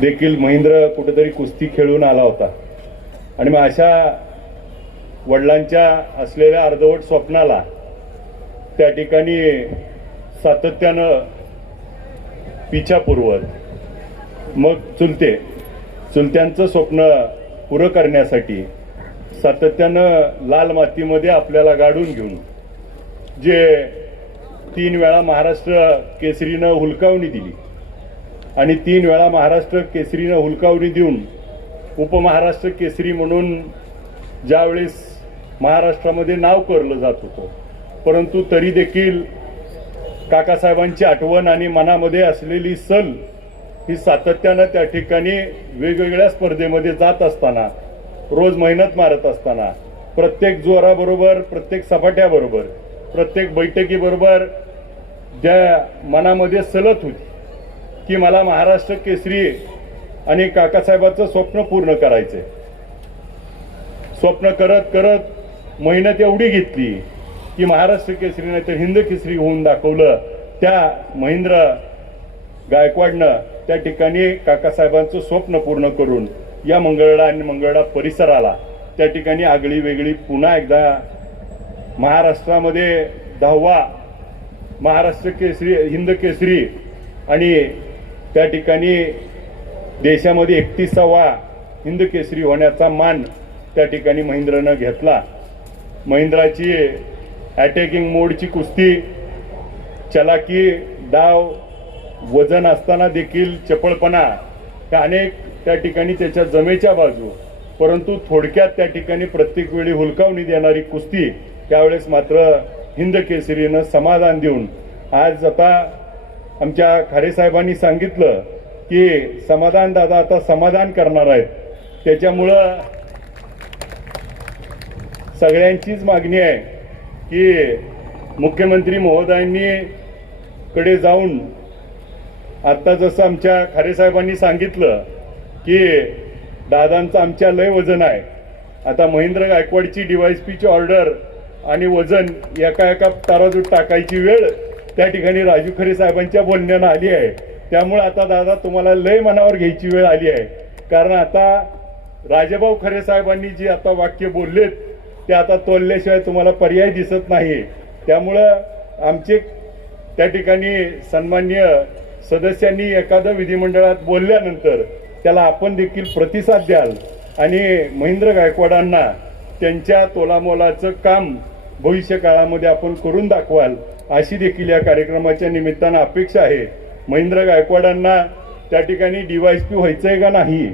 देखील महेंद्र कुठेतरी कुस्ती खेळून आला होता आणि मग अशा वडिलांच्या असलेल्या अर्धवट स्वप्नाला त्या ठिकाणी सातत्यानं पिछा पुरवत मग चुलत्यांचं स्वप्न पुरं करण्यासाठी सातत्यानं लाल मातीमध्ये आपल्याला गाडून घेऊन जे 3 वेळा महाराष्ट्र केसरीनं हुलकावणी दिली आणि 3 वेळा महाराष्ट्र केसरीनं हुलकावणी देऊन उपमहाराष्ट्र केसरी म्हणून ज्यावेळेस महाराष्ट्रामध्ये नाव करलं जात होतं, परंतु तरी देखील काकासाहेबांची आठवण आणि मनामध्ये असलेली सल ही सातत्यानं त्या ठिकाणी वेगवेगळ्या स्पर्धेमध्ये जात असताना, रोज मेहनत मारत असताना, प्रत्येक जोराबरोबर, प्रत्येक सपाट्याबरोबर, प्रत्येक बैठकीबरोबर ज्या मनामध्ये सलत होती की मला महाराष्ट्र केसरी आणि काकासाहेबांचं स्वप्न पूर्ण करायचंय. स्वप्न करत करत मेहनत एवढी घेतली की महाराष्ट्र केसरी नाही तर हिंद केसरी होऊन दाखवलं. त्या महेंद्र गायकवाडनं त्या ठिकाणी काकासाहेबांचं स्वप्न पूर्ण करून या मंगळवेढा आणि मंगळवेढा परिसराला त्या ठिकाणी आगळी वेगळी पुन्हा एकदा महाराष्ट्रामध्ये 10वा महाराष्ट्र केसरी, हिंद केसरी आणि त्या ठिकाणी देशामध्ये 31वा हिंद केसरी होण्याचा मान त्या ठिकाणी महेंद्रनं घेतला. महेंद्राची अटॅकिंग मोडची कुस्ती, चलाकी, डाव, वजन असताना देखील चपळपणा ह्या अनेक त्या ठिकाणी त्याच्या जमेच्या बाजू, परंतु थोडक्यात त्या ठिकाणी प्रत्येक वेळी हुलकावणी देणारी कुस्ती त्यावेळेस मात्र हिंद केसरीनं समाधान देऊन आज आता आमच्या खारे साहेबांनी सांगितलं की समाधान दादा आता समाधान करणार आहेत. त्याच्यामुळं सगळ्यांचीच मागणी आहे की मुख्यमंत्री महोदयांनी कडे जाऊन आता जसं आमच्या खारे साहेबांनी सांगितलं की दादांचं आमच्या लय वजन आहे, आता महेंद्र गायकवाडची DYSPची ऑर्डर आणि वजन एका तराजूत टाकायची वेळ त्या ठिकाणी राजू खरे साहेबांच्या बोलण्यानं आली आहे. त्यामुळे आता दादा तुम्हाला लय मनावर घ्यायची वेळ आली आहे, कारण आता राजेभाऊ खरे साहेबांनी जी आता वाक्य बोललेत ते आता तोलल्याशिवाय तुम्हाला पर्याय दिसत नाही. त्यामुळं आमचे त्या ठिकाणी सन्माननीय सदस्यांनी एखादं विधिमंडळात बोलल्यानंतर त्याला आपण देखील प्रतिसाद द्याल आणि महेंद्र गायकवाडांना त्यांच्या तोलामोलाचं काम भविष्य काळामध्ये आपण करून दाखवाल अशी देखील या कार्यक्रमाच्या निमित्तानं अपेक्षा आहे. महेंद्र गायकवाडांना त्या ठिकाणी DYSP व्हायचंय का नाही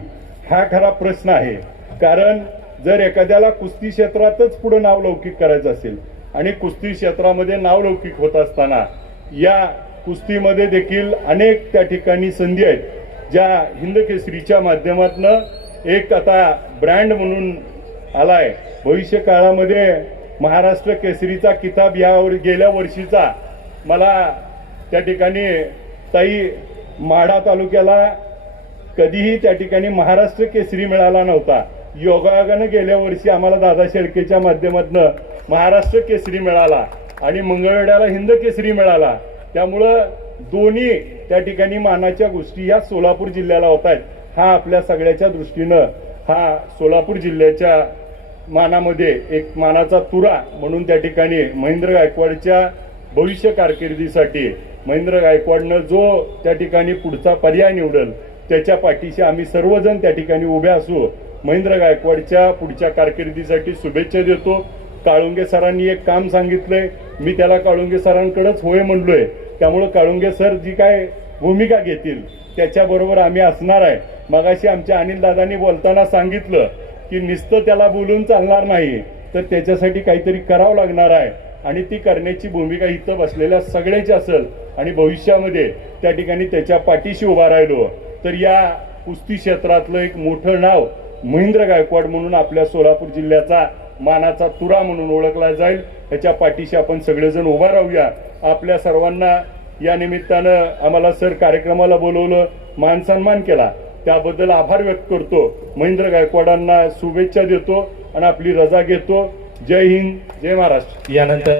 हा खरा प्रश्न आहे. कारण जर एखाद्याला कुस्ती क्षेत्रातच पुढे नावलौकिक करायचं असेल आणि कुस्ती क्षेत्रामध्ये नावलौकिक होत असताना या कुस्तीमध्ये देखील अनेक त्या ठिकाणी संधी आहेत ज्या हिंद केसरीच्या माध्यमातून एक आता ब्रँड म्हणून आलाय. भविष्य काळामध्ये महाराष्ट्र केसरीचा किताब गेल्या वर्षीचा मला त्या ठिकाणी ताई माढा तालुक्याला कधीही त्या ठिकाणी महाराष्ट्र केसरी मिळाला नव्हता. योगायोगानं गेल्या वर्षी आम्हाला दादा शेळकेच्या माध्यमातून महाराष्ट्र केसरी मिळाला आणि मंगळवेढ्याला हिंद केसरी मिळाला. त्यामुळं दोन्ही त्या ठिकाणी मानाच्या गोष्टी या सोलापूर जिल्ह्याला होत आहेत. हा आपल्या सगळ्याच्या दृष्टीनं हा सोलापूर जिल्ह्याच्या मानामध्ये एक मानाचा तुरा म्हणून त्या ठिकाणी महेंद्र गायकवाडच्या भविष्य कारकिर्दीसाठी महेंद्र गायकवाडनं जो त्या ठिकाणी पुढचा पर्याय निवडेल त्याच्या पाठीशी आम्ही सर्वजण त्या ठिकाणी उभे असू. महेंद्र गायकवाडच्या पुढच्या कारकिर्दीसाठी शुभेच्छा देतो. काळुंगे सरांनी एक काम सांगितलंय, मी त्याला काळुंगे सरांकडेच होय म्हणलोय. त्यामुळे काळुंगे सर जी काय भूमिका घेतील त्याच्याबरोबर आम्ही असणार आहे. मगाशी आमच्या अनिल दादांनी बोलताना सांगितलं की नुसतं त्याला बोलून चालणार नाही, तर त्याच्यासाठी काहीतरी करावं लागणार आहे आणि ती करण्याची भूमिका इथं बसलेल्या सगळ्याची असेल आणि भविष्यामध्ये त्या ठिकाणी त्याच्या पाठीशी उभा राहिलो तर या कुस्ती क्षेत्रातलं एक मोठं नाव महेंद्र गायकवाड म्हणून आपल्या सोलापूर जिल्ह्याचा मानाचा तुरा म्हणून ओळखला जाईल. त्याच्या पाठीशी आपण सगळेजण उभा राहूया. आपल्या सर्वांना या निमित्तानं आम्हाला सर कार्यक्रमाला बोलवलं, मान सन्मान केला, त्याबद्दल आभार व्यक्त करतो. महेंद्र गायकवाडांना शुभेच्छा देतो आणि आपली रजा घेतो. जय हिंद, जय महाराष्ट्र. यानंतर